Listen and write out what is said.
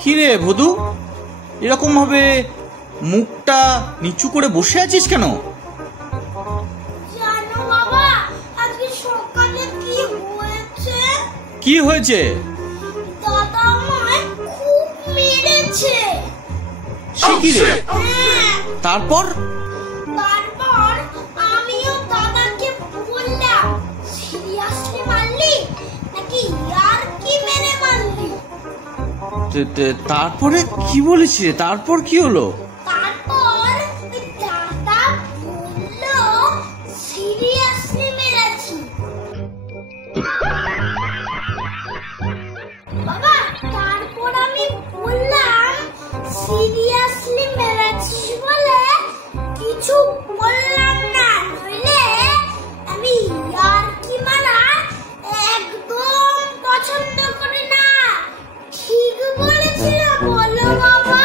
কি রে ভদু, এরকম ভাবে মুখটা নিচু করে বসে আছিস কেন? জানো বাবা, আজকে সকালে কি হয়েছে? কি হয়েছে? দাদা আমায় খুব মেরেছে। সে কি রে? তারপর? তারপর আমিও দাদাকে বললাম, সিরিয়াসলি মারলি নাকি ইয়ার্কি মেরে মারলি? তারপরে কি বলেছিস? তারপর কি হলো? তারপর দাদা বললো সিরিয়াসলি মেরেছি। বাবা, তারপর আমি বললাম সিরিয়াসলি মেরেছিস বলে কিছু বললাম না, নইলে আমি ইয়ার্কি মারা একদম পছন্দ করি না। ঠিক বলেছিল বলো বাবা।